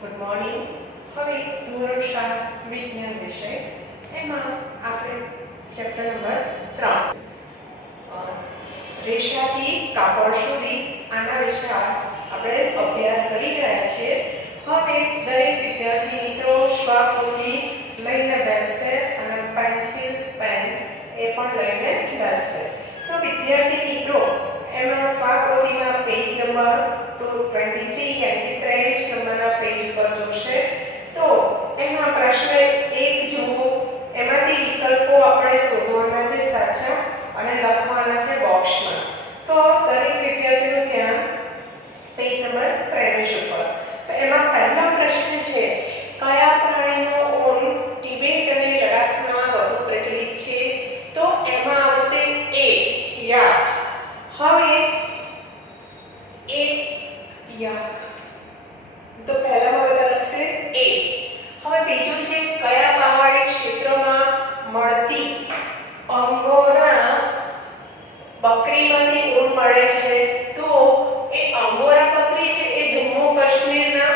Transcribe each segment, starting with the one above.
Good morning. હવે ધોરણ 7 વિજ્ઞાન વિષય એમાં આપણે ચેપ્ટર નંબર 3 રેશાથી કાપડ સુધી આના વિશે આપણે અભ્યાસ કરી રહ્યા છીએ. હવે દરેક વિદ્યાર્થી મિત્રો સ્વપોથી લઈને બેસશે અને પેન્સિલ પેન એ પણ લઈને બેસશે. તો વિદ્યાર્થી મિત્રો એમાં સ્વપોથીમાં પેજ નંબર 223 યાની કે 23 નંબરના પેજ ઉપર જોશે. તો એમાં પ્રશ્ન 1 જુઓ, એમાંથી વિકલ્પો આપણે શોધવાના છે સાચા અને લખવાના છે બોક્સમાં. તો દરેક વિદ્યાર્થીનું ધ્યાન પેજ નંબર 23 ઉપર. તો એમાં પહેલો પ્રશ્ન છે, કયા પ્રાણીનો ઊન તિબેટ અને લડાખમાં વધુ પ્રચલિત છે? તો એમાં આવશે એ યાક. હવે એ યાક તો પહેલામાં બધા લખશે એ. હવે બીજું છે, કયા પહાડી ક્ષેત્રમાં મળતી અંગોરા બકરીમાંથી ઊન મળે છે? તો એ અંગોરા બકરી છે એ જમ્મુ કાશ્મીરના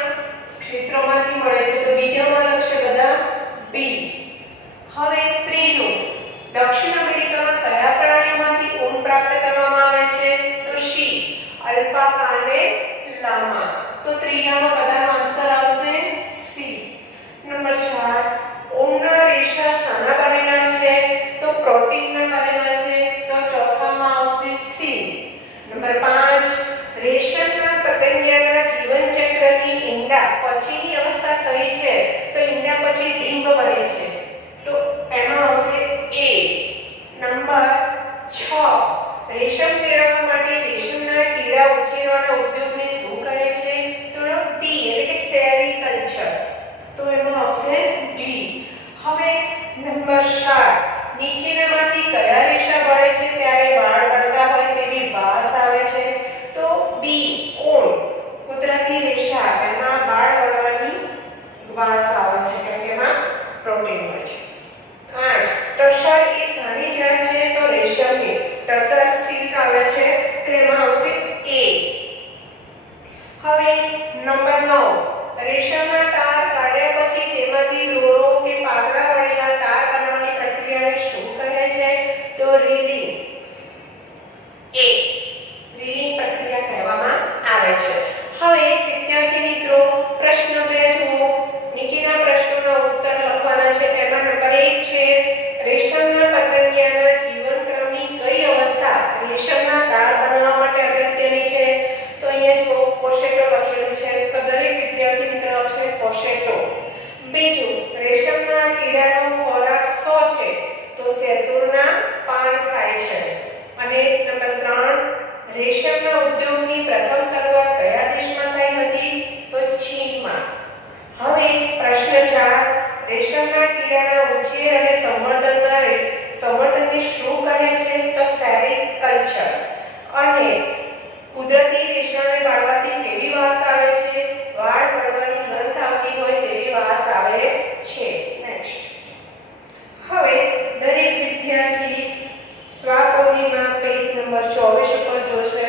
ક્ષેત્રમાંથી મળે છે. તો બીજામાં લખશે બધા બી. હવે ત્રીજું, દક્ષિણ અમેરિકામાં કયા પ્રાણીઓમાંથી ઊન પ્રાપ્ત કરવામાં આવે છે? તો સી અલ્પાકા અને લામા. તો ત્રીજામાં બધાનો આન્સર આવશે સી. નંબર 4, ઊનના રેશા શાના બનેલા છે? તો પ્રોટીનના બનેલા છે. તો ચોથામાં આવશે સી. નંબર 5, રેશમના પતંગિયાના જીવન ચક્રની ઈંડા પછીની અવસ્થા કઈ છે? તો ઈંડા પછી ડીંગ બને છે. તો એમાં આવશે એ. નંબર 6, રેશમ મેળવવા માટે રેશમના કીડા ઉછેરવાના ઉદ્યોગને શું કહે છે? તો ડી એટલે કે સેરીકલ્ચર. તો એમાં આવશે ડી. હવે નંબર 7, નીચેનામાંથી કયા રેશા બળે છે ત્યારે વાળ બળતા હોય તેવી વાસ આવે છે? તો બી ઊન. કુદરતી રેશા એમાં વાળ બળવાની વાસ આવે છે કેમ કે એમાં પ્રોટીન હોય છે. 8, ટસર એ શાની જાત છે? તો રેશમની. ટસર સિલ્ક આવે છે તો એમાં આવશે એ. હવે નંબર 9, રેશમના તાર કાઢ્યા પછી તેમાંથી દોરો કે પાતળા વળેલા તાર બનાવવાની પ્રક્રિયાને શું કહે છે? તો રીલિંગ. એ રીલિંગ પ્રક્રિયા કહેવામાં આવે છે. હવે વિદ્યાર્થી મિત્રો પ્રશ્ન 2 જુઓ. નીચેના પ્રશ્નોના ઉત્તર લખવાના છે. તેમાં નંબર 1 છે, રેશમના પતંગિયાના જીવનક્રમની કઈ અવસ્થા રેશમના તાર બનાવવા માટે અગત્યની છે? તો અહીંયા જુઓ કોશેટો લખેલું છે. તો દરેક વિદ્યાર્થી મિત્રો લખશે કોશેટો. બીજું, રેશમના કીડાનો ખોરાક શો છે? તો શેતુરના પાન ખાય છે. અને નંબર 3, રેશમના ઉદ્યોગની પ્રથમ શરૂઆત કયા દેશમાં થઈ હતી? તો ચીનમાં. હવે પ્રશ્ન 4, રેશમના કીડાના ઉછેર અને સંવર્ધનને શું કહે છે? તો સેરીકલ્ચર. અને કુદરતી રેશાને બાળવાથી કેવી વાસ આવે છે? વાળ બળવાની ગંધ આવતી હોય તેવી વાસ આવે છે. નેક્સ્ટ. હવે દરેક વિદ્યાર્થી સ્વપોથીમાં પેજ નંબર 24 ઉપર જોશે.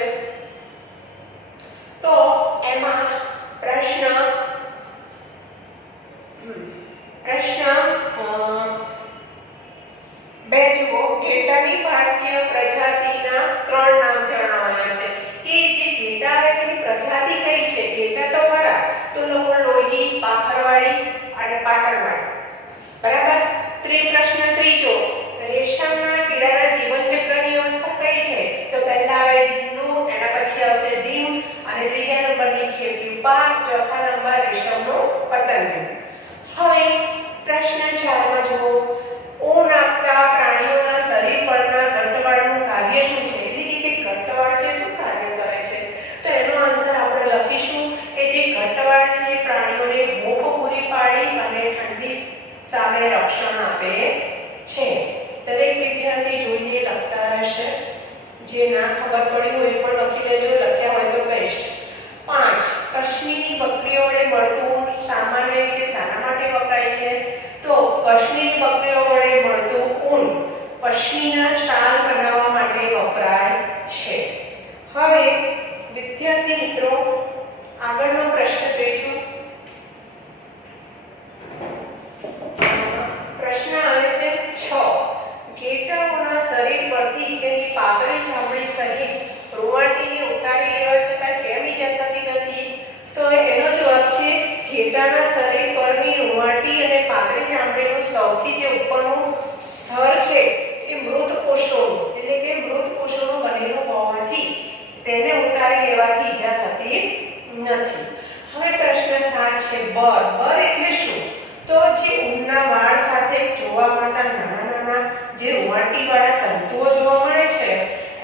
તો એમાં પ્રશ્ન 2 જુઓ. ઘેટાની ભારતીય પ્રજાતિના 3 નામ જણાવવાના છે. કે જે ઘેટા આવે છે એની પ્રજાતિ કઈ છે? ઘેટા તો ખરા, તો લોકો લોહી, પાખરવાળી અને પાટણવાળી. બરાબર. પ્રશ્ન 3, રેશમના કીડાના જીવન ચક્રની અવસ્થા કઈ છે? તો પહેલા આવે ડીંગનું, એના પછી આવશે ડીમ અને ત્રીજા નંબરની છે પ્યુપા, ચોથા નંબર રેશમનો પતંગિયું. હવે પ્રશ્ન 4માં જુઓ. ઊન આપતા પ્રાણીઓના શરીર પરના ઘટ્ટવાળનું કાર્ય શું છે? એટલે કે જે ઘટ્ટવાળ છે શું કાર્ય કરે છે? તો એનો આન્સર આપણે લખીશું કે જે ઘટ્ટવાળ છે એ પ્રાણીઓને હૂંફ પૂરી પાડી અને ઠંડી સામે રક્ષણ આપે છે. દરેક વિદ્યાર્થી જોઈને લખતા રહેશે. જે ના ખબર પડી હોય એ પણ લખી લેજો, લખ્યા હોય તો બેસ્ટ. 5, કાશ્મીરી બકરીઓ વડે મળતું ઊન સામાન્ય રીતે શાના માટે વપરાય છે? તો કાશ્મીરી બકરીઓ વડે મળતું ઊન પશ્મિના શાલ બનાવવા માટે વપરાય છે. હવે વિદ્યાર્થી મિત્રો આગળનો પ્રશ્ન જોઈશું. ઘેટાના શરીર પરની રૂંવાટી અને પાતળી ચામડીનું સૌથી જે ઉપરનું સ્તર છે એ મૃત કોષોનું એટલે કે મૃત કોષોનું બનેલું હોવાથી તેને ઉતારી લેવાથી ઈજા થતી નથી. હવે પ્રશ્ન 7 છે બર એટલે શું? તો જે ઊનના વાળ સાથે જોવા મળતા નાના નાના જે રૂંવાટીવાળા તંતુઓ જોવા મળે છે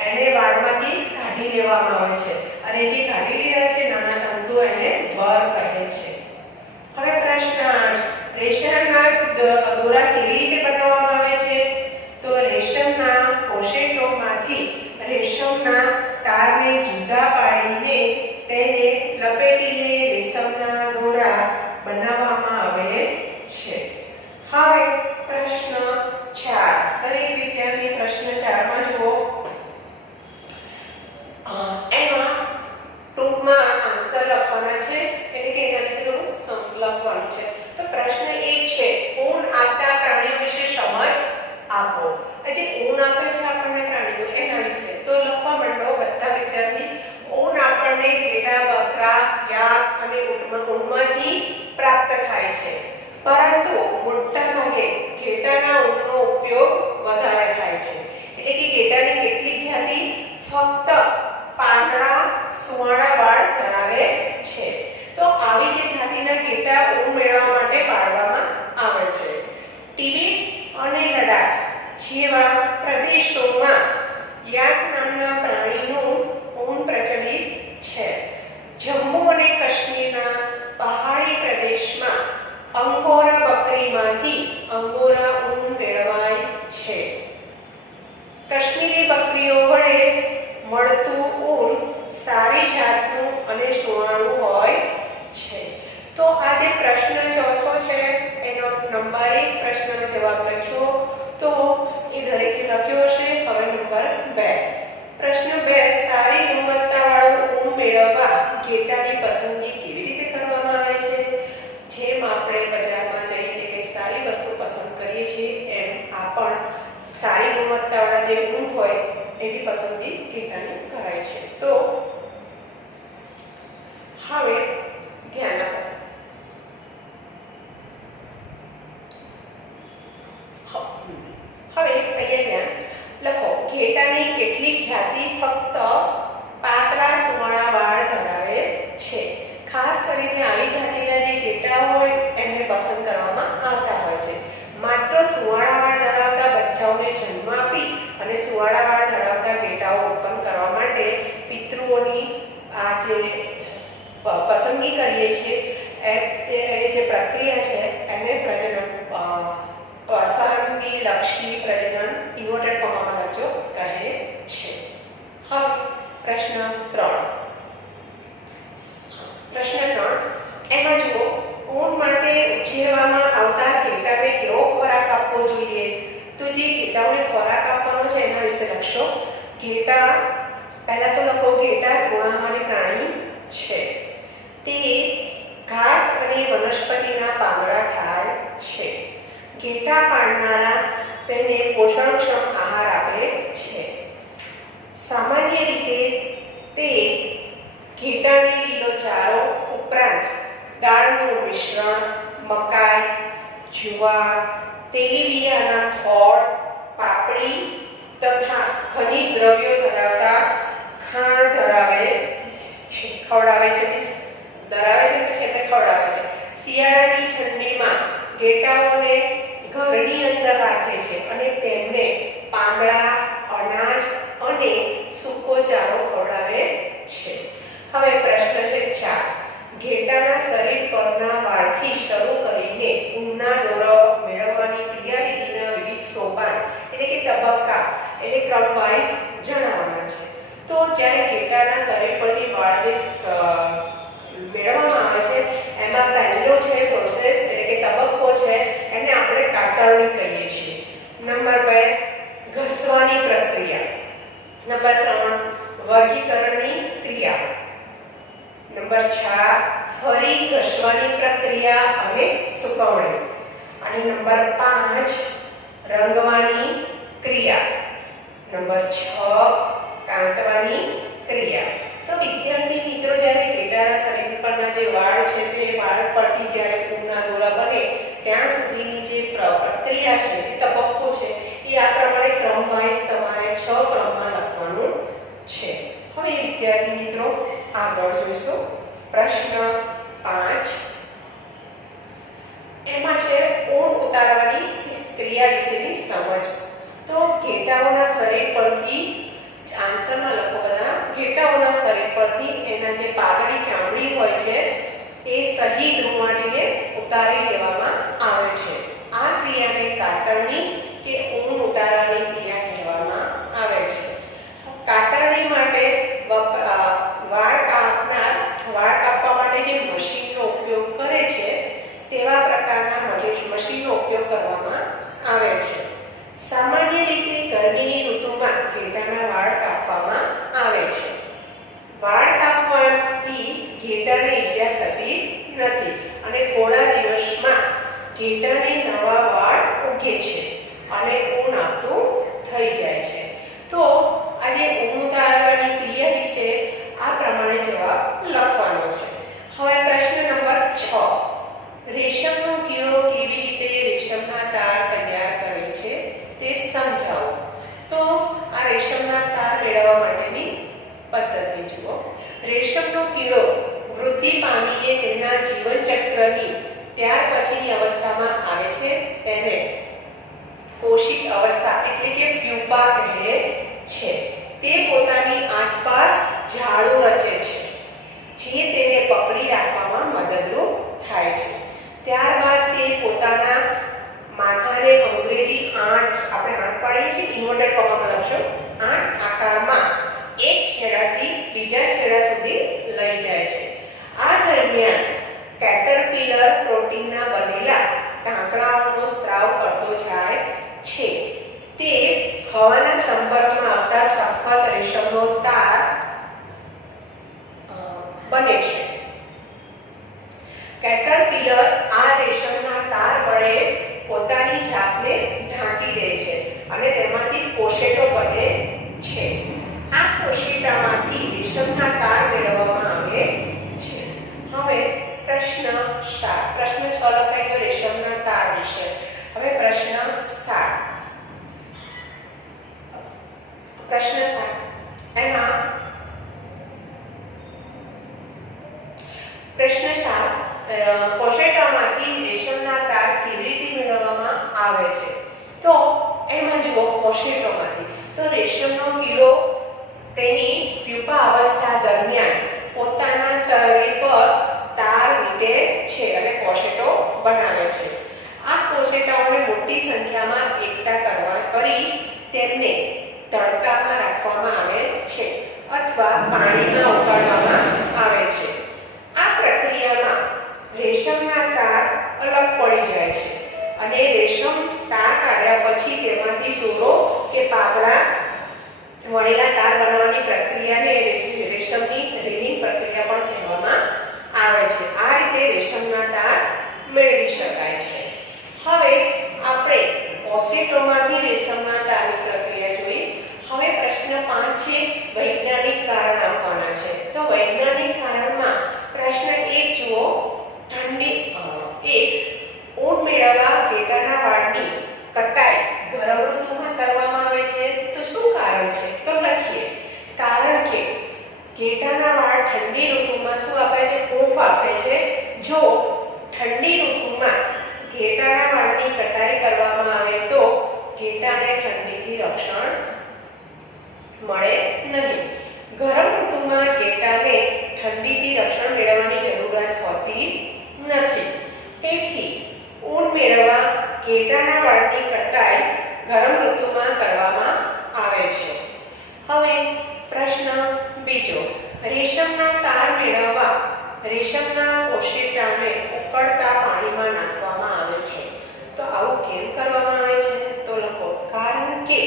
એને વાળમાંથી કાઢી લેવામાં આવે છે અને જે કાઢી લીધા છે નાના તંતુઓ એને બર કહે છે. હવે પ્રશ્ન 8 રેશમના દોરા કેવી રીતે બનાવવામાં આવે છે? તો રેશમના કોષેટોમાંથી રેશમના તારને જુદા પાડીને તેને લપેટીને રેશમના દોરા બનાવવામાં આવે છે. હવે પ્રશ્ન 4 દરેક વિદ્યાર્થી પ્રશ્ન 4 માં જુઓ. એમાં ટૂંકમાં આન્સર લખવાના છે એટલે કે એના વિશે થોડું લખવાનું છે. તો પ્રશ્ન 1 છે ઊન આપતા પ્રાણીઓ વિશે સમજ આપો. જે ઊન આપે છે આપણને પ્રાણીઓ એના વિશે તો લખવા માંડો બધા વિદ્યાર્થી. ઊન આપણને ઘેટા, બકરા, યાક અને ઊંટમાંથી પ્રાપ્ત થાય છે, પરંતુ મોટા ભાગે ઘેટાના ઊનનો ઉપયોગ વધારે થાય છે. એટલે કે ઘેટાની કેટલીક જાતિ ફક્ત પાંદડા સુવાળા વાળ ધરાવે છે. તો આવી જે જાતિના ઘેટા ઊન મેળવવા માટે પાળવામાં આવે છે. તિબેટ અને લડાખ જેવા પ્રદેશોમાં યાક નામના પ્રાણીનું ઊન પ્રચલિત છે. જમ્મુ અને કાશ્મીરના પહાડી પ્રદેશમાં અંગોરા બકરીમાંથી અંગોરા ઊન મેળવાય છે. કાશ્મીરી બકરીઓ વડે મળતું ઊન સારી જાતનું અને સુવાળું હોય છે. તો આ જે પ્રશ્ન ચોથો છે એનો નંબર 1 પ્રશ્નનો જવાબ લખ્યો તો એ દરેકે લખ્યો હશે. હવે નંબર 2 પ્રશ્ન 2 સારી ગુણવત્તાવાળું ઊન મેળવવા ઘેટાની પસંદગી કેવી રીતે કરવામાં આવે છે? જેમ આપણે બજારમાં જઈને કંઈ સારી વસ્તુ પસંદ કરીએ છીએ એમ આ પણ સારી ગુણવત્તાવાળા જે ઊન હોય એવી પસંદગી ઘેટાની કરાય છે. તો હવે ધ્યાન આપો. હવે અહીંયા લખો ઘેટાની કેટલીક જાતિ ફક્ત પાતળા સુવાળા વાળ ધરાવે છે. ખાસ કરીને આવી જાતિના જે ઘેટા હોય એમને પસંદ કરવામાં આવતા હોય છે. માત્ર સુવાળા વાળ ધરાવતા બચ્ચાઓને જન્મ આપી અને સુવાળા વાળ ધરાવતા ઘેટાઓ ઉત્પન્ન કરવા માટે પિતૃઓની આ જે પસંદગી કરીએ છીએ એ જે પ્રક્રિયા છે એને પ્રજનન પસંદગી લક્ષી પ્રજનન ઇન્વર્ટેડ કોમામાં લખજો કહે છે. હવે પ્રશ્ન 3 એમાં જુઓ ઊન માટે ઉછેરવામાં આવતા ઘેટાને કેવો ખોરાક આપવો જોઈએ? તો જે ઘેટાઓને ખોરાક આપવાનો છે એના વિશે લખશો. ઘેટા પહેલા તો લખો ઘેટા તૃણાહારી પ્રાણી છે. તે ઘાસ અને વનસ્પતિના પાંદડા ખાય છે. ઘેટા પાળનારા તેને પોષણક્ષમ આહાર આપે છે. સામાન્ય રીતે તે ઘેટાને લીલો ચારો ઉપરાંત દાળનું મિશ્રણ, મકાઈ, જુવાર, તેલીબિયાના ખોળ, પાપડી તથા ખનિજ દ્રવ્યો ધરાવતા ખાણ ખવડાવે છે શિયાળાની ઠંડીમાં ઘેટાઓને ઘરની અંદર રાખે છે અને તેમને પાંદડા, અનાજ અને સૂકો ચારો ખવડાવે છે. હવે પ્રશ્ન છે 4 ઘેટાના શરીર પરના વાળથી શરૂ કરીને ઊનના દોરા મેળવવાની ક્રિયાવિધિના વિવિધ સોપાન એટલે કે તબક્કા એટલે ક્રમવાઇઝ જણાવવાના છે. તો જ્યારે ઘેટાના શરીર પરથી વાળ જે મેળવવામાં આવે છે એમાં પહેલો છે પ્રોસેસ એટલે કે તબક્કો છે એને આપણે કાતરણી કહીએ છીએ. નંબર 2 ઘસવાની પ્રક્રિયા. નંબર 3 વર્ગીકરણની ક્રિયા. નંબર 4 ફરી ઘસવાની પ્રક્રિયા અને સુકવણી. અને નંબર 5 રંગવાની ક્રિયા. નંબર 6 કાંતવાની ક્રિયા. તો વિદ્યાર્થી મિત્રો જ્યારે ઘેટાના શરીર પરના જે વાળ છે તે વાળ પરથી જ્યારે ઊનના દોરા બને ત્યાં સુધીની જે પ્રક્રિયા છે, એ તબક્કો છે, એ આ પ્રમાણે ક્રમ વાઇઝ તમારે 6 ક્રમમાં લખવાનું છે. હવે વિદ્યાર્થી મિત્રો આગળ જોઈશું પ્રશ્ન 5. એમાં છે ઊન ઉતારવાની ક્રિયા વિશેની સમજ. તો ઘેટાઓના શરીર પરથી આન્સરમાં લખો બધા. ઘેટાઓના શરીર પરથી એના જે પાતળી ચામડી હોય છે એ સહી રૂંવાટીને ઉતારી લેવામાં આવે છે. આ ક્રિયાને કાતરણી કે ઊન ઉતારવાની ક્રિયા કહેવામાં આવે છે. કાતરણી માટે વાળ કાપવા માટે જે મશીનનો ઉપયોગ કરે છે તેવા પ્રકારના મશીનનો ઉપયોગ કરવામાં આવે છે. સામાન્ય રીતે ગરમીની ઋતુમાં ઘેટાના વાળ કાપવામાં આવે છે. વાળ કાપવાથી ઘેટાને ઈજા થતી નથી અને થોડા દિવસમાં ઘેટાને નવા વાળ ઉગે છે અને ઊન આપતું થઈ જાય છે. તો આજે ઊન ઉતારવાની ક્રિયા વિશે આ પ્રમાણે જવાબ લખવાનો છે. હવે પ્રશ્ન નંબર 6. રેશમનો કીડો કેવી રીતે રેશમના તાર તૈયાર કરે છે તે સમજાવો. તો આ રેશમના તાર મેળવવા માટેની પદ્ધતિ જુઓ. રેશમનો કીડો વૃદ્ધિ પામીને તેના જીવનચક્રની ત્યાર પછીની અવસ્થામાં આવે છે તેને કોશિક અવસ્થા એટલે કે પ્યુપા કહે છે. તે પોતાની આસપાસ જાળું રચે છે જે તેને પકડી રાખવામાં મદદરૂપ થાય છે. ત્યારબાદ તે પોતાના માથાને અંગ્રેજી 8 આપણે 8 પાડીએ છીએ, ઇન્વર્ટેડ કોમામાં લખશો, 8 આકારમાં એક છેડાથી બીજા છેડા સુધી લઈ જાય છે. આ દરમિયાન કેટરપિલર પ્રોટીનના બનેલા ઢાંકણાઓનો સ્ત્રાવ કરતો જાય છે. તે હવાના સંપર્કમાં આવતા સખત રેશમનો તાર બને છે. કેટરપિલર આ રેશમના તાર વડે પોતાની જાતને ઢાંકી દે છે અને તેમાંથી કોશેટો બને છે. આ કોશેટામાંથી રેશમના તાર મેળવવામાં આવે છે. હવે પ્રશ્ન 7. પ્રશ્ન 6 લખાઈ ગયો રેશમના તાર વિશે. હવે પ્રશ્ન 7. પ્રશ્ન 7 એમાં પ્રશ્ન 7 કોશેટામાંથી રેશમના તાર કેવી રીતે મેળવવામાં આવે છે. તો એમાં જુઓ કોશેટોમાંથી. તો રેશમનો કીડો તેની પ્યુપા અવસ્થા દરમિયાન પોતાના શરીર પર તાર વીંટે છે અને કોશેટો બનાવે છે. આ કોશેટાઓને મોટી સંખ્યામાં એકઠા કરી તેમને તડકામાં રાખવામાં આવે છે અથવા પાણીમાં ઉકાળવામાં આવે છે. આ પ્રક્રિયામાં રેશમના તાર અલગ પડી જાય છે અને રેશમ તાર કાઢ્યા પછી તેમાંથી દોરો કે પાતળા વણેલા તાર બનાવવાની પ્રક્રિયાને રેશમની રીલિંગ પ્રક્રિયા પણ કહેવામાં આવે છે. આ રીતે રેશમના તાર મેળવી શકાય છે. હવે આપણે કોશેટોમાંથી રેશમના તારની પ્રક્રિયા જોઈ. હવે પ્રશ્ન 5 છે વૈજ્ઞાનિક કારણ આપવાના છે. તો વૈજ્ઞાનિક કારણમાં પ્રશ્ન 1 જુઓ. ઊન મેળવવા ઘેટાના વાળની કટાઈ ગરમ ઋતુમાં કરવામાં આવે છે. તો શું કારણ છે? તો લખીએ. કારણ કે ઘેટાના વાળ ઠંડી ઋતુમાં શું આપે છે? હૂંફ આપે છે. જો ઠંડી ઋતુમાં ઘેટાના વાળની કટાઈ કરવામાં આવે તો ઘેટાને ઠંડીથી રક્ષણ મળે નહીં. ગરમ ઋતુમાં ઘેટાને ઠંડીથી રક્ષણ મેળવવાની જરૂરિયાત હોતી નથી. તેથી ઊન મેળવવા ઘેટાના વાળની કટાઈ ગરમ ઋતુમાં કરવામાં આવે છે. હવે પ્રશ્ન 2. રેશમના તાર મેળવવા રેશમના કોશેટાને ઉકળતા પાણીમાં નાખવામાં આવે છે. તો આવું કેમ કરવામાં આવે છે? તો લખો. કારણ કે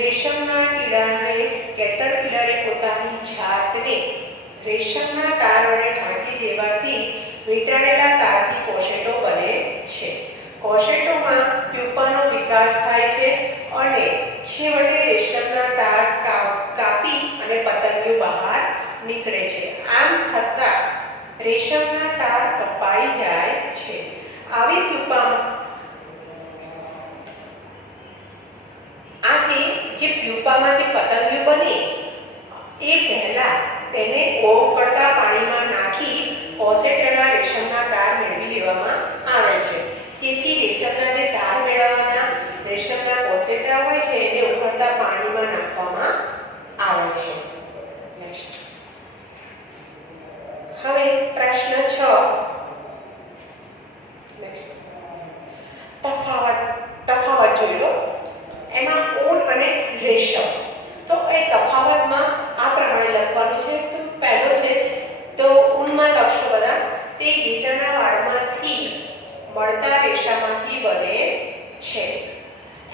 રેશમના કીડાને કેટરપિલરે પોતાની જાતને રેશમના તાર વડે ઢાંકી દેવાથી વીંટાળેલા તારથી કોશેટો બને છે. કોશેટોમાં પ્યુપાનો વિકાસ થાય છે અને છેવટે રેશમના તાર કાપી અને પતંગિયું બહાર નીકળે છે. આમ થતાં રેશમના તાર કપાઈ જાય છે. આવી પ્યુપામાં જે પ્યુપામાંથી પતંગિયું બને એ પહેલા તેને ઓગળતા પાણીમાં નાખી કોસેટાના રેશમના તાર મેળવી લેવામાં આવે છે. તેથી રેશમના જે તાર મેળવવાના રેશમના કોસેટા હોય છે એને ઉકળતા પાણીમાં નાખવામાં આવે છે. નેક્સ્ટ હવે પ્રશ્ન 6. નેક્સ્ટ તફાવત જોઈ લો. એમાં ઊન અને રેશમ. તો એ તફાવતમાં આ પ્રમાણે લખવાનું છે. તો પહેલો છે તો ઊનમાં લખશો બધા. તે ગીટાના વાળમાંથી મળતા રેશામાંથી બને છે.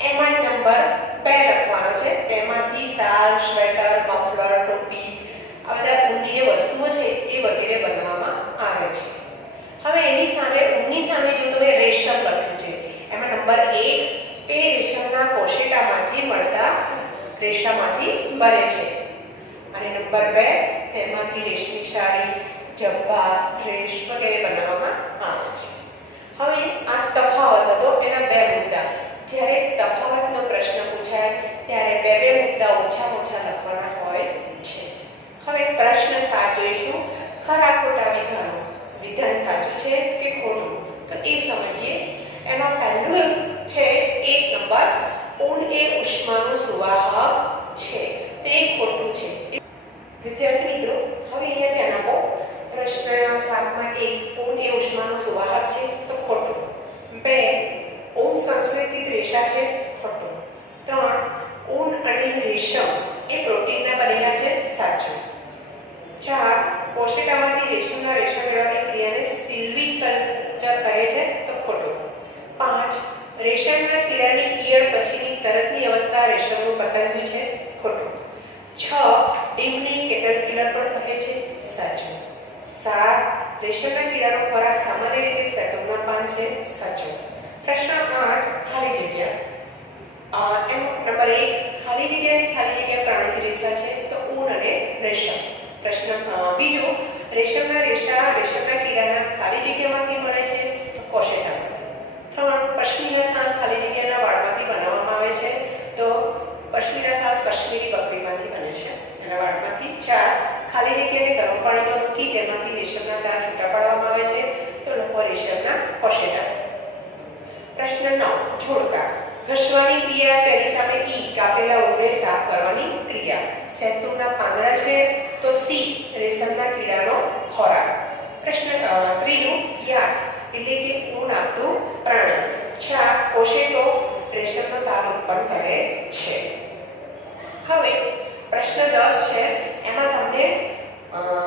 એમાં નંબર 2 લખવાનો છે. તેમાંથી શાલ, સ્વેટર, મફલર, ટોપી આ બધા ઊનની જે વસ્તુઓ છે એ વગેરે બનાવવામાં આવે છે. હવે એની સામે ઊનની સામે જો તમે રેશમ લખ્યું છે એમાં નંબર 1 તે રેશમના કોશેટામાંથી મળતા રેશામાંથી બને છે. અને નંબર 2 તેમાંથી રેશમી સાડી, જબ્બા, ડ્રેસ વગેરે બનાવવામાં આવે છે. હવે આ તફાવત હતો એના 2 મુદ્દા. જ્યારે તફાવતનો પ્રશ્ન પૂછાય ત્યારે 2 મુદ્દા ઓછા લખવાના હોય છે. હવે પ્રશ્ન 7 જોઈશું. ખરા ખોટા વિધાનો. વિધાન સાચું છે કે ખોટું તો એ સમજીએ. એમાં પહેલું છે 1 નંબર ઊન એ ઉષ્માનું સુવાહક છે. તે ખોટું છે. વિદ્યાર્થી મિત્રો હવે અહીંયા ધ્યાન આપો. પ્રશ્ન 7માં 1 ઊન એ ઉષ્માનું સુવાહક છે તો ખોટું. 2 ઊન સંશ્લેષિત રેશા છે ખોટું. 3 ઊન અને રેશમ એ પ્રોટીનના બનેલા છે સાચું. 4 કોશેટામાંથી રેશમના રેશા મેળવવાની ક્રિયાને સિલ્વીકલ્ચર કહે છે તો ખોટું. 5 રેશમના કીડાની ઈયળ પછીની તરતની અવસ્થા રેશમનું પતંગિયું છે ખોટું. 6 ડીમની કેટરપિલર પણ કહે છે સાચું. 7 રેશમના કીડાનો ખોરાક સામાન્ય રીતે સેતુના પાન છે સાચું. પ્રશ્ન 8 ખાલી જગ્યા. એમાં નંબર 1 ખાલી જગ્યા પ્રાણીજ રેશા છે તો ઊન અને રેશમ. પ્રશ્ન બીજો રેશમના રેશા રેશમના કીડાના ખાલી જગ્યામાંથી મળે છે તો કોશેટામાંથી. 3 પશ્મિના શાલ ખાલી જગ્યાના વાળમાંથી બનાવવામાં આવે છે તો પશ્મિના શાલ કાશ્મીરી બકરીમાંથી બને છે એના વાળમાંથી. 4 ખાલી જગ્યાને ગરમ પાણીમાં મૂકી તેમાંથી રેશમના તાર છૂટા પાડવામાં આવે છે તો લોકો રેશમના કોશેટા. પ્રશ્ન 9 જોડકા. ઘસવાની ક્રિયા તેની સામે ઈ કાપેલા ઊનને સાફ કરવાની ક્રિયા. શેતુના પાંદડા છે તો સી રેશમના કીડાનો ખોરાક. પ્રશ્ન ત્રીજું યાક એટલે કે ઊન આપતું પ્રાણી. 4 કોશેટો રેશમનો તાર ઉત્પન્ન કરે છે. હવે પ્રશ્ન 10 છે એમાં તમને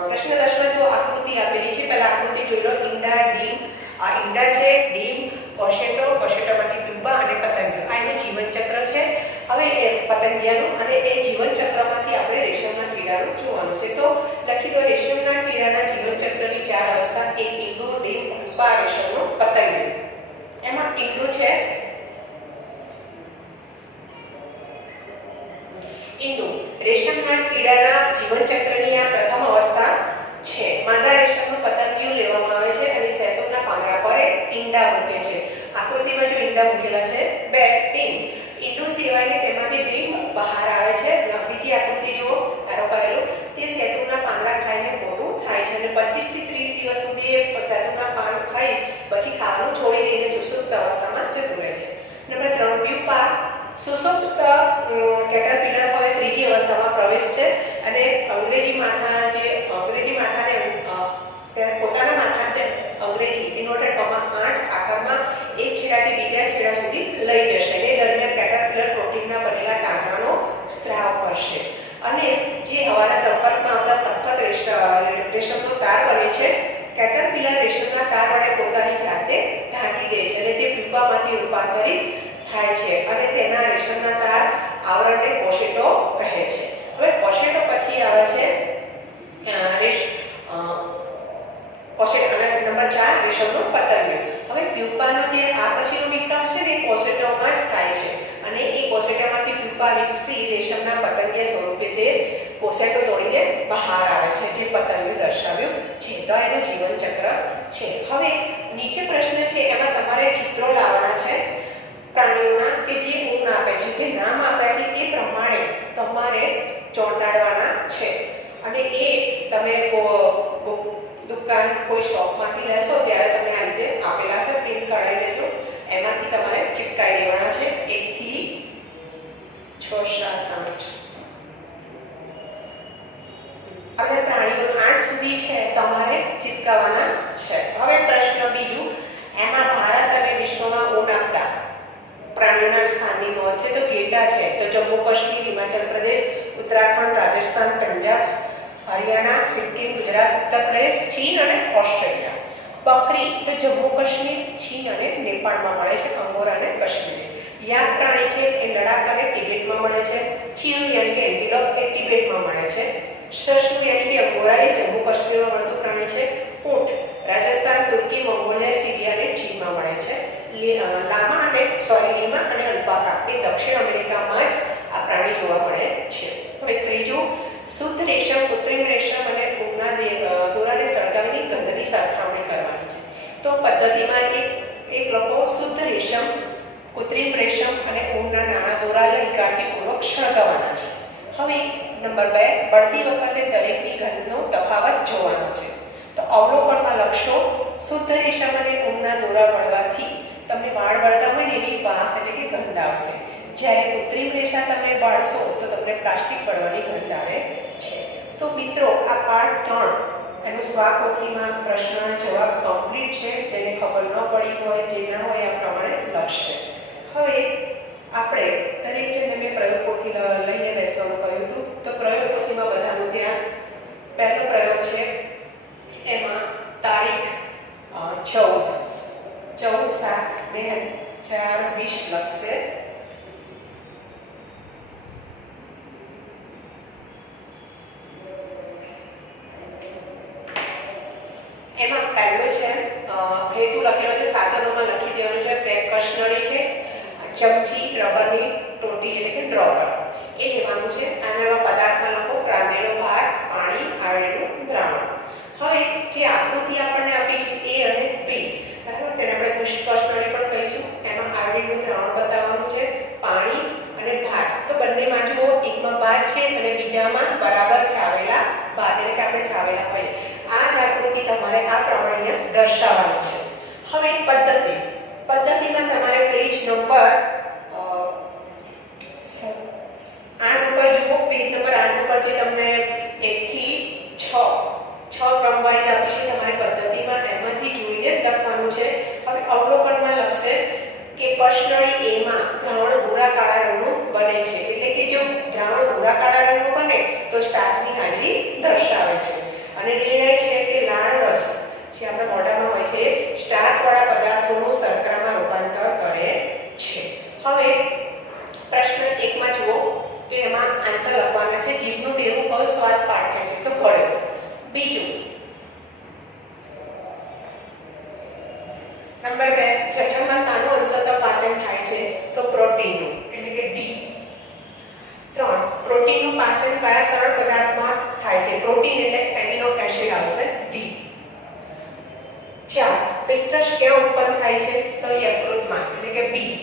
પ્રશ્ન 10માં જો આકૃતિ આપેલી છે. પહેલા આકૃતિ જોઈ લો. ઈંડા, ડીમ. આ ઈંડા છે, ડીમ, કોશેટો, કોશેટામાંથી પ્યુપા અને પતંગિયું. આ એનું જીવન ચક્ર છે. હવે એ પતંગિયાનું અને એ જીવન ચક્રમાંથી આપણે રેશમના કીડાનું જોવાનું છે. તો લખી દો રેશમના કીડાના જીવન ચક્રની 4 અવસ્થા. 1 ઈંડું, ડીમ, પ્યુપા, રેશમનું પતંગિયું. એમાં ઈંડું છે. ઈંડું રેશમના કીડાના જીવન ચક્રની આ પ્રથમ અવસ્થા છે. માદા રેશમનું પતંગિયું લેવામાં આવે છે અને શેતુના પાંદડા પર ઈંડા મૂકે છે. આકૃતિમાં જો ઈંડા મૂકેલા છે. 2 ડીમ ઈંડું સિવાયને તેમાંથી ડીમ બહાર આવે છે. બીજી આકૃતિ જુઓ આરો કરેલું. તે શેતુના પાંદડા ખાઈને મોટું થાય છે અને 25 થી 30 દિવસ સુધી એ શેતુના પાન ખાઈ પછી ખાવાનું છોડી દઈને સુષુપ્ત અવસ્થામાં જતું રહે છે. નંબર 3 પ્યુપા સુષુપ્ત કેટરપિલર હવે ત્રીજી અવસ્થામાં પ્રવેશ છે અને અંગ્રેજી માથાને પોતાના માથાને અંગ્રેજી ઇન્વર્ટેડ કોમા 8 આકારમાં એક છેડાથી બીજા છેડા સુધી લઈ જશે. એ દરમિયાન કેટરપિલર પ્રોટીનના બનેલા તાંતણાનો સ્ત્રાવ કરશે અને જે હવાના સંપર્કમાં આવતા સખત રેશમનો તાર બને છે. કેટરપિલર રેશમના તાર વડે પોતાની જાતને ઢાંકી દે છે અને તે પ્યુપામાંથી રૂપાંતરિત થાય છે અને તેના રેશમના તાર આવરણને કોશેટો કહે છે. હવે કોશેટો પછી આવે છે કોશેટો અને નંબર 4 રેશમનું પતંગિયું. હવે પ્યુપાનો જે આ પછીનો વિકાસ છે તે કોશેટોમાં જ થાય છે અને એ કોશેટામાંથી પુષ્પા વિકસી રેશમના પતંગિયા સ્વરૂપે તે કોસેટો તોડીને બહાર આવે છે, જે પતંગિયું દર્શાવ્યું છે. તો એનું જીવન ચક્ર છે. હવે નીચે પ્રશ્ન છે, એમાં તમારે ચિત્રો લાવવાના છે પ્રાણીઓના કે જે ઊન આપે છે, જે નામ આપ્યા છે એ પ્રમાણે તમારે ચોંટાડવાના છે. અને એ તમે દુકાન કોઈ શોપમાંથી લેશો ત્યારે તમે આ રીતે આપેલા છે, પ્રિન્ટ કઢાવી દેજો. એમાંથી તમારે ચિપકાઈ દેવાના છે 1 થી 6, 7, 8. હવે પ્રાણીઓ 8 સુધી છે તમારે ચિપકાવવાના છે. હવે પ્રશ્ન બીજું, એમાં ભારત અને વિશ્વમાં ઊન આપતા પ્રાણીઓના સ્થાનની નોંધ છે. તો ઘેટા છે તો જમ્મુ કાશ્મીર, હિમાચલ પ્રદેશ, ઉત્તરાખંડ, રાજસ્થાન, પંજાબ, હરિયાણા, સિક્કિમ, ગુજરાત, ઉત્તર પ્રદેશ, ચીન અને ઓસ્ટ્રેલિયા. બકરી તો જમ્મુ કાશ્મીર, ચીન અને નેપાળમાં મળે છે, અંગોરા અને કાશ્મીર. યાક પ્રાણી છે એ લડાખ અને તિબેટમાં મળે છે. ચીલ યાની કે એન્ટિલોપ એ તિબેટમાં મળે છે. સસલું યાની કે અંગોરા એ જમ્મુ કાશ્મીરમાં મળતું પ્રાણી છે. ઊંટ રાજસ્થાન, તુર્કી, મંગોલિયા, સિરિયા અને ચીનમાં મળે છે. લામા અને લીમા અને અલ્પાકા એ દક્ષિણ અમેરિકામાં જ આ પ્રાણી જોવા મળે છે. હવે ત્રીજું, શુદ્ધ રેશમ, કૃત્રિમ રેશમ અને ઊનના દોરાને સળગાવીને ગંધની સરખામણી કરવાની છે. તો પદ્ધતિમાં એક લોકો શુદ્ધ રેશમ, કૃત્રિમ રેશમ અને ઊનના નાના દોરા લઈ કાળજીપૂર્વક સળગાવવાના છે. હવે નંબર 2, બળતી વખતે દરેકની ગંધનો તફાવત જોવાનો છે. તો અવલોકનમાં લખશો, શુદ્ધ રેશમ અને ઊનના દોરા વળવાથી તમને વાળ બળતા હોય ને એવી વાસ એટલે કે ગંધ આવશે. જ્યારે કૃત્રિમ રેશા તમે બાળશો તો તમને પ્લાસ્ટિક બળવાની ગંધ આવે છે. તો મિત્રો આ પાર્ટ 3 એનું સ્વાપોથીમાં પ્રશ્નના જવાબ કમ્પ્લીટ છે. જેને ખબર ન પડી હોય, જે ના હોય આ પ્રમાણે લખશે. હવે આપણે દરેક જણને મેં પ્રયોગ પોથી લઈને બેસવાનું કહ્યું હતું. તો પ્રયોગ પોથીમાં બધાનું ત્યાં પહેલો પ્રયોગ છે, એમાં તારીખ 14/7/2020 લખશે. એમાં પહેલો છે હેતુ લખેલો છે, સાધનોમાં લખી દેવાનું છે. કશનળી છે, ચમચી, રબરની ટોટી એટલે કે ડ્રોપર એ લેવાનું છે. અને એવા પદાર્થમાં લખો રાંધેલો ભાત, પાણી, આવેલું દ્રાવણ. હવે જે આકૃતિ આપણને આપી છે એ અને બી, બરાબર, તેને આપણે કશનળી પણ કહીશું. એમાં આવેલું દ્રાવણ બતાવવાનું છે, પાણી અને ભાત. તો બંનેમાં જુઓ, એકમાં ભાત છે અને બીજામાં બરાબર ચાવેલા ભાત એટલે કે આપણે ચાવેલા હોય. આ જ આકૃતિ તમારે આ પ્રમાણે દર્શાવવાની છે. હવે પદ્ધતિમાં તમારે પેજ નંબર 8 ઉપર જુઓ. પેજ નંબર 8 ઉપર જે તમને 1 થી 6 ક્રમ વાઇઝ આપી છે તમારે પદ્ધતિમાં, એમાંથી જોઈને જ લખવાનું છે. હવે અવલોકનમાં લખશે કે કશનળી એમાં દ્રાવણ ભૂરા કાળા રંગનું બને છે. એટલે કે જો દ્રાવણ ભૂરા કાળા રંગનું બને તો સ્ટાર્ચની હાજરી દર્શાવે છે. અને નિર્ણય છે કે લાળ રસ જે આપણા મોઢામાં હોય છે સ્ટાર્ચવાળા પદાર્થોનું શર્કરામાં રૂપાંતર કરે છે. હવે પ્રશ્ન 1 માં જુઓ તો એમાં આન્સર લખવાના છે. જીભનું ટેવું કયો સ્વાદ પારખે છે? તો ગળ્યો. બીજું નંબર 2, જઠરમાં શાનું અંશતઃ પાચન થાય છે? તો પ્રોટીનનું એટલે કે ડી. 3, પ્રોટીનનું પાચન કયા સરળ પદાર્થમાં થાય છે? પ્રોટીન એટલે એમિનો એસિડ આવશે, ડી. 4, પિત્તરસ ક્યાં ઉત્પન્ન થાય છે? તો યકૃતમાં એટલે કે બી.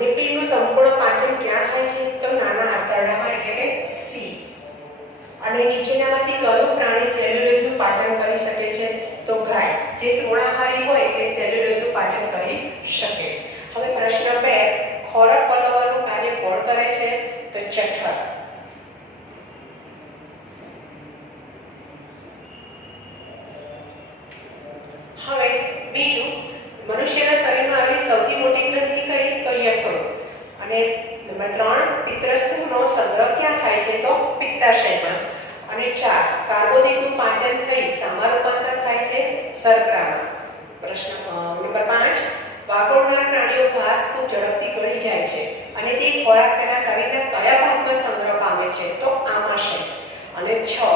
લિપિડનું સંપૂર્ણ પાચન ક્યાં થાય છે? તો નાના આંતરડામાં એટલે કે સી. અને નીચેનામાંથી કયું પ્રાણી સેલ્યુલોઇડનું પાચન કરી શકે છે? તો ગાય. જે તૃણાહારી હોય તે સેલ્યુલોઇડનું પાચન કરી શકે. હવે પ્રશ્ન 2, ખોરાક બનાવવાનું કાર્ય કોણ કરે છે? તો જઠર. હવે બીજું, મનુષ્યના શરીરમાં આવેલી સૌથી મોટી ગ્રંથિ કઈ? તો યકૃત. અને નંબર 3, પિત્તરસનો સંગ્રહ ક્યાં થાય છે? તો પિત્તાશયમાં. અને 4, કાર્બોદિતનું પાચન થઈ શામાં રૂપાંતર થાય છે? શર્કરામાં. પ્રશ્ન નંબર 5, વાગોળનાર પ્રાણીઓ ઘાસ ખૂબ ઝડપથી ગળી જાય છે અને તે ખોરાક તેના શરીરના કયા ભાગમાં સંગ્રહ પામે છે? તો આમાશય. અને 6,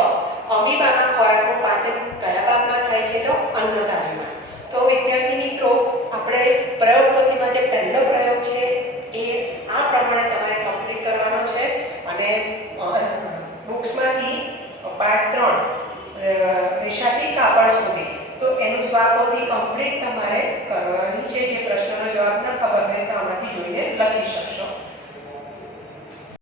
અમીબાના ખોરાકનું પાચન કયા ભાગમાં થાય છે? તો અન્નધારીમાં. તો વિદ્યાર્થી મિત્રો, આપણે પ્રયોગ પોથીમાં જે પહેલો પ્રયોગ છે એ આ પાર્ટ 3 રેશાથી કાપડ સુધી, તો એનું સ્વાપોથી કમ્પ્લીટ તમારે કરવાની છે. જે પ્રશ્નનો જવાબ ન ખબર હોય તો આમાંથી જોઈને લખી શકશો.